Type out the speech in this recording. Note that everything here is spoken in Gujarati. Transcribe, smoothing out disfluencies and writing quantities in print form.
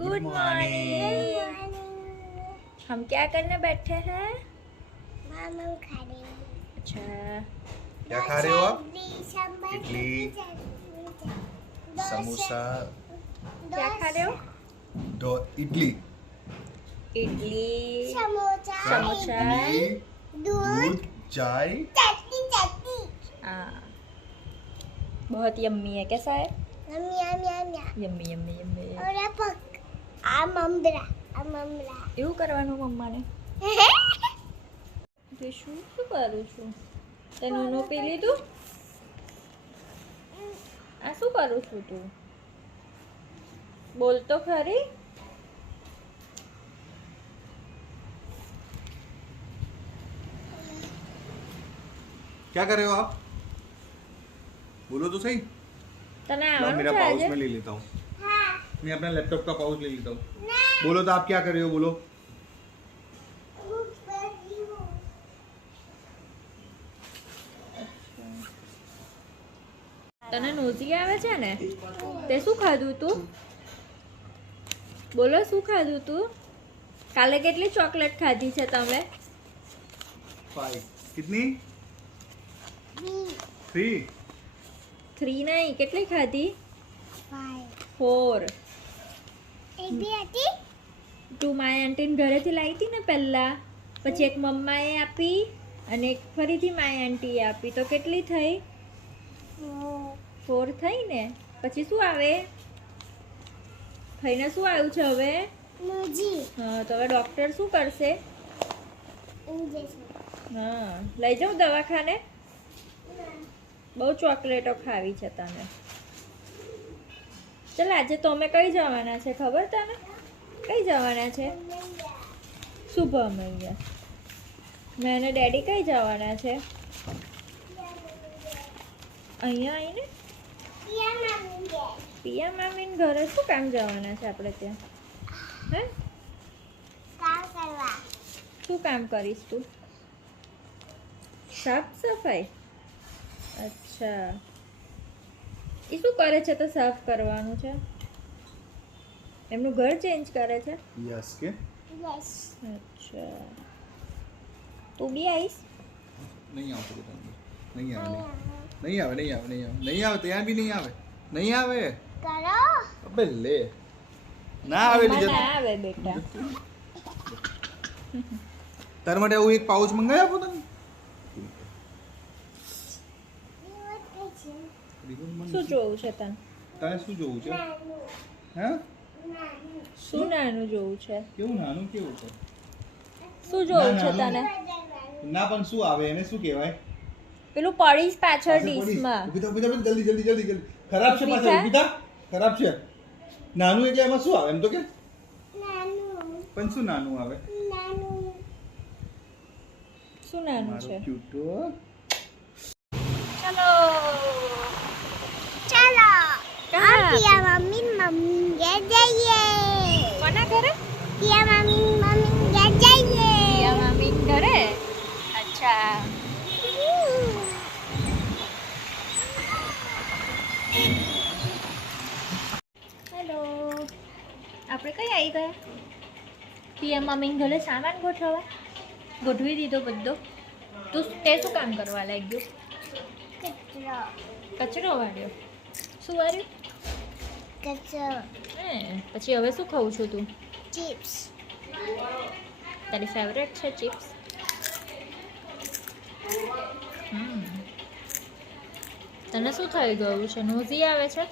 Good morning. हम क्या करने बैठे हैं? मामा खा रहे हैं। अच्छा, क्या खा रहे हो आप? इडली, समोसा, क्या खा रहे हो? दो इडली, इडली, समोसा, इडली, दूध, चाय। चटनी। हाँ, बहुत यम्मी है। कैसा है? यम्मी। Yummy yummy yummy. और आ ममरा। એવું કરવાનું મમ્માને? તે શું કરું છું? તે નોનો પી લીધું? આ શું કરું છું તું? બોલ તો ખરી. क्या कर रहे हो आप? बोलो तो सही। તને लो આવવાનું मेरा છે पाउच આજે? में ले लेता हूँ। मैं अपना लैपटॉप का पाउच ले लेता हूँ। बोलो तो आप क्या कर रहे हो? बोलो। તને નોઝી આવે છે ને? તે શું ખાધું તું? બોલો શું ખાધું તું? કાલે કેટલી ચોકલેટ ખાધી છે તમે? 5 कितनी? 3। 3 નહીં, કેટલી ખાધી? 4. તું માય આંટીને ઘરેથી લાવી હતી ને પહેલા, પછી એક મમ્માએ આપી અને એક ફરીથી માય આંટીએ આપી, તો કેટલી થઈ? 4 થઈ ને. પછી શું આવે? થઈને શું આવ્યું છે હવે? હા, તો હવે ડોક્ટર શું કરશે? હા, લઈ જાઉં દવાખાને? બહુ ચોકલેટો ખાવી છે તને. ચાલ, આજે તો અમે કઈ જવાના છે ખબર તને? કઈ જવાના છે? શુભમૈયા. મેં અને ડેડી કઈ જવાના છે? અહીંયા આવીને પિયા મામીને ઘરે શું કામ જવાના છે આપણે ત્યાં? હે, શું કામ કરીશ તું? સાફ સફાઈ? અચ્છા, એ શું કરે છે? તો સાફ કરવાનું છે? એમનું ઘર ચેન્જ કરે છે? यस के અચ્છા, તું બી આવીશ? नहीं आओ तो नहीं आवे नहीं आवे नहीं आवे नहीं आवे नहीं आवे तो यार भी नहीं आवे नहीं आवे। अबे ले ना आवे એમાં लीजिए ના આવે બેટા. तार માટે આવું એક પાઉચ મંગાય આપો તમે। શું જોવું છે તને? તારે શું જોવું છે? હે? શું નાનું જોવું છે? કેવું નાનું કેવું છે? શું જોવું છે નાનું. તને? ના પણ શું આવે એને શું કહેવાય? પેલું પડીશ પાછળ પાછળ પડી. ડીશમાં. ઊભી થા, જલ્દી જલ્દી જલ્દી જલ્દી. ખરાબ છે ઊભી પાછળ થા. ઊભી થા. ખરાબ છે. નાનું એટલે એમાં શું આવે એમ તો કે? પણ શું નાનું આવે? શું નાનું મારો છે? ક્યુટો. ચલો. चलो कहाँ? हम पिया मम्मी घर जाइए। કોના ઘરે? पिया मम्मी घर जाइए। પિયા મામી ઘરે. અચ્છા, હેલો. આપણે કઈ આવી ગયા? પિયા મામી ઘરે સામાન ગોઠવવા. ગોઠવી દીધો બધો. તું તે શું કામ કરવા લાગ્યો? कचरा કચરો વાળ્યો. શું વાળ્યું? कचरा હે, પછી હવે શું ખાવું છું તું? चिप्स તારી ફેવરેટ છે ચિપ્સ? તને શું થઈ ગયું છે? નોઝી આવે છે?